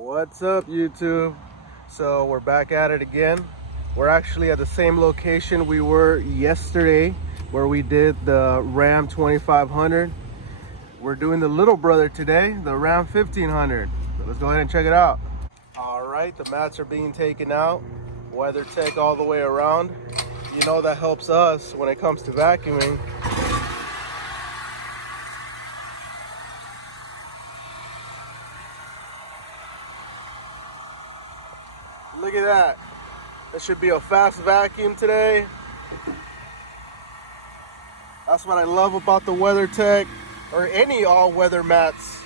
What's up, YouTube? So we're back at it again. We're actually at the same location we were yesterday where we did the Ram 2500. We're doing the little brother today, the Ram 1500. So let's go ahead and check it out. All right, the mats are being taken out. WeatherTech all the way around. You know that helps us when it comes to vacuuming. Look at that. It should be a fast vacuum today. That's what I love about the WeatherTech or any all-weather mats.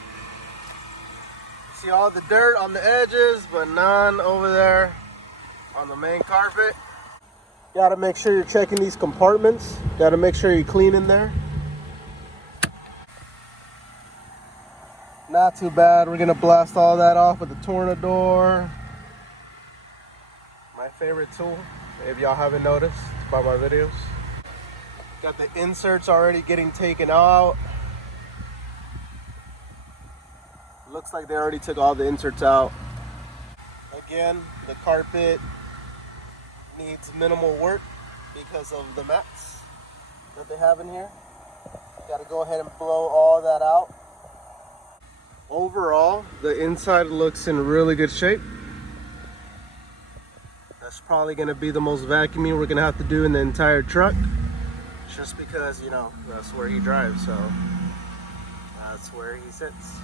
See all the dirt on the edges, but none over there on the main carpet. Gotta make sure you're checking these compartments. Gotta make sure you're cleaning there. Not too bad. We're gonna blast all that off with the Tornador. My favorite tool, if y'all haven't noticed by my videos. Got the inserts already getting taken out. Looks like they already took all the inserts out. Again, the carpet needs minimal work because of the mats that they have in here. Got to go ahead and blow all that out. Overall, the inside looks in really good shape. That's probably going to be the most vacuuming we're going to have to do in the entire truck. Just because, you know, that's where he drives, so that's where he sits.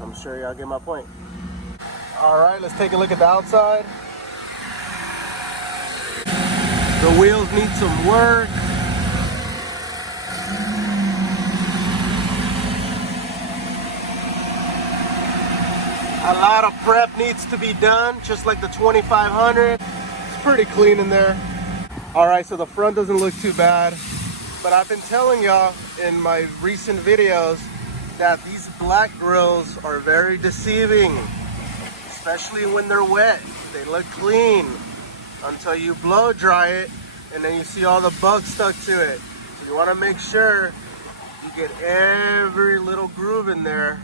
I'm sure y'all get my point. All right, let's take a look at the outside. The wheels need some work. A lot of prep needs to be done, just like the 2500. It's pretty clean in there. All right, so the front doesn't look too bad, but I've been telling y'all in my recent videos that these black grills are very deceiving, especially when they're wet. They look clean until you blow dry it, and then you see all the bugs stuck to it. So you want to make sure you get every little groove in there.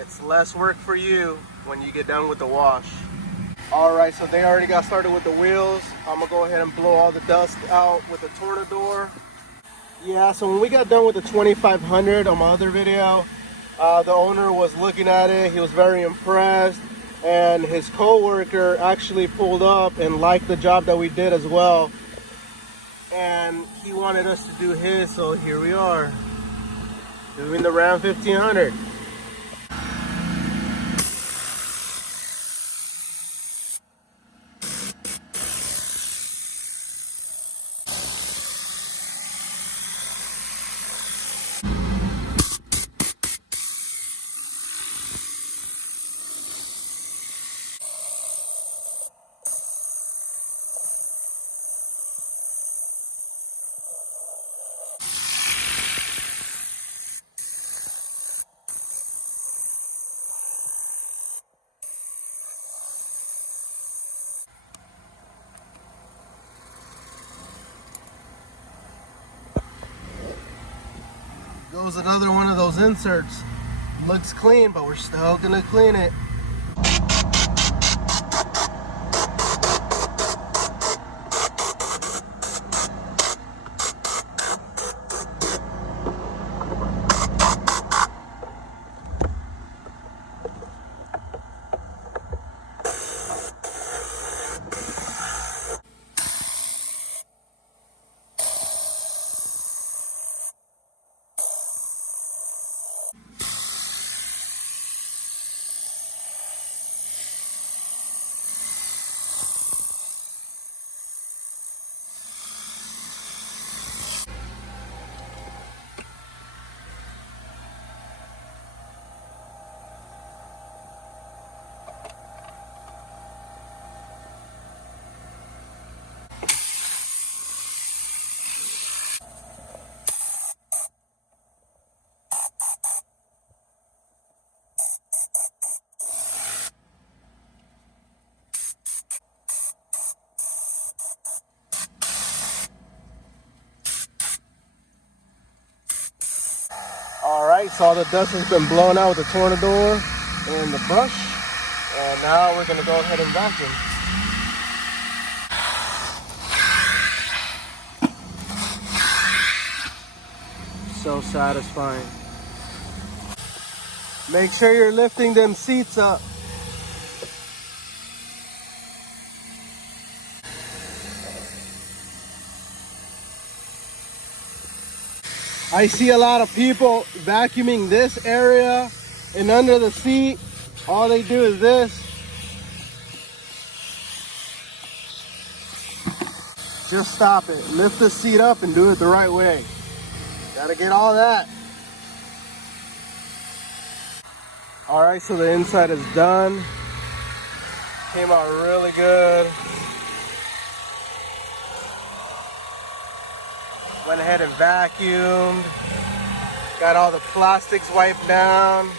It's less work for you when you get done with the wash. All right, so they already got started with the wheels. I'm gonna go ahead and blow all the dust out with the Tornador. Yeah, so when we got done with the 2500 on my other video, the owner was looking at it. He was very impressed, and his coworker actually pulled up and liked the job that we did as well. And he wanted us to do his, so here we are, doing the Ram 1500. Goes another one of those inserts. Looks clean, but we're still gonna clean it. so all the dust has been blown out with the tornador and the brush. And now we're gonna go ahead and vacuum. So satisfying. Make sure you're lifting them seats up. I see a lot of people vacuuming this area and under the seat. All they do is this. Just stop it. Lift the seat up and do it the right way. Gotta get all that. All right, so the inside is done. Came out really good. Went ahead and vacuumed. Got all the plastics wiped down.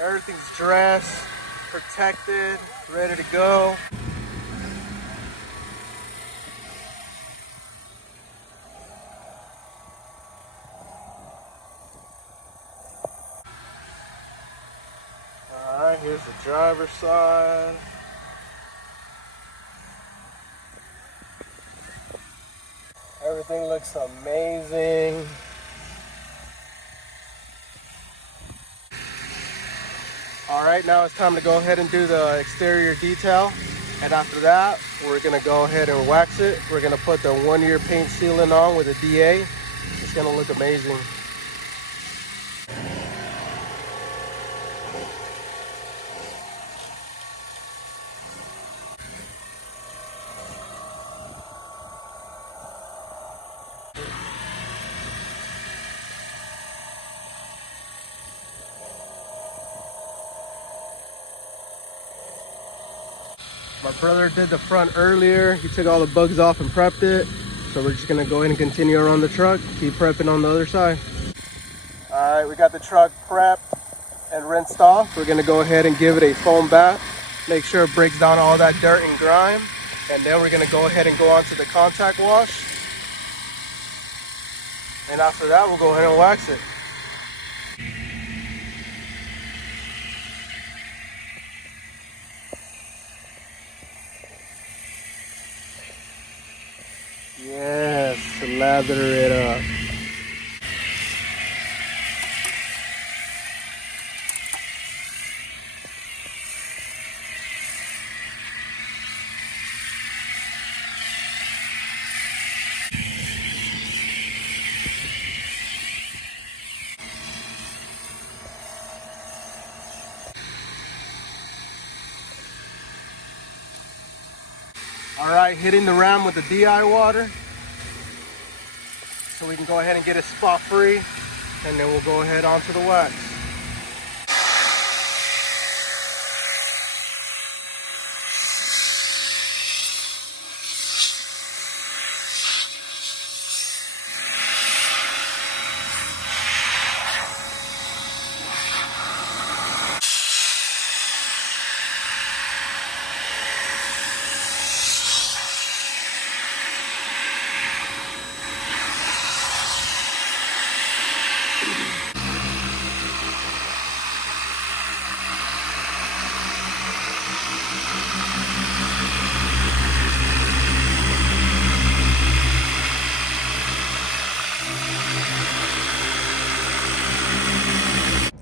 Everything's dressed, protected, ready to go. All right, here's the driver's side. Everything looks amazing. All right, now it's time to go ahead and do the exterior detail. And after that, we're gonna go ahead and wax it. We're gonna put the 1-year paint sealant on with a DA. It's gonna look amazing. My brother did the front earlier. He took all the bugs off and prepped it. So we're just gonna go ahead and continue around the truck, keep prepping on the other side. All right, we got the truck prepped and rinsed off. We're gonna go ahead and give it a foam bath. Make sure it breaks down all that dirt and grime. And then we're gonna go ahead and go on to the contact wash. And after that, we'll go ahead and wax it. Yes, lather it up. All right, hitting the ram with the DI water. So we can go ahead and get it spot free, and then we'll go ahead onto the wax.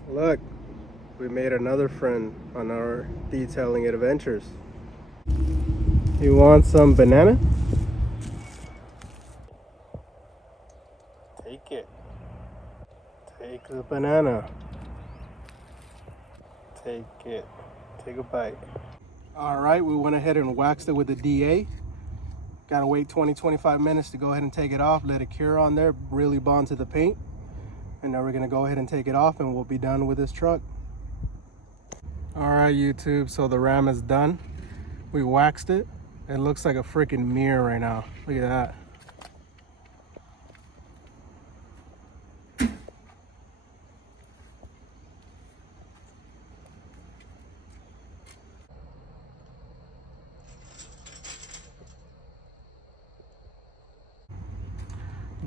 Look, we made another friend on our detailing adventures. You want some banana? Take it. Take the banana. Take it. Take a bite. All right, we went ahead and waxed it with the DA. Gotta wait 20-25 minutes to go ahead and take it off, let it cure on there, really bond to the paint. And now we're gonna go ahead and take it off and we'll be done with this truck. All right, YouTube, so the ram is done. We waxed it. It looks like a freaking mirror right now. Look at that.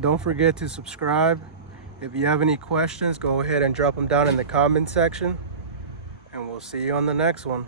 Don't forget to subscribe If you have any questions, go ahead and drop them down in the comment section, and we'll see you on the next one.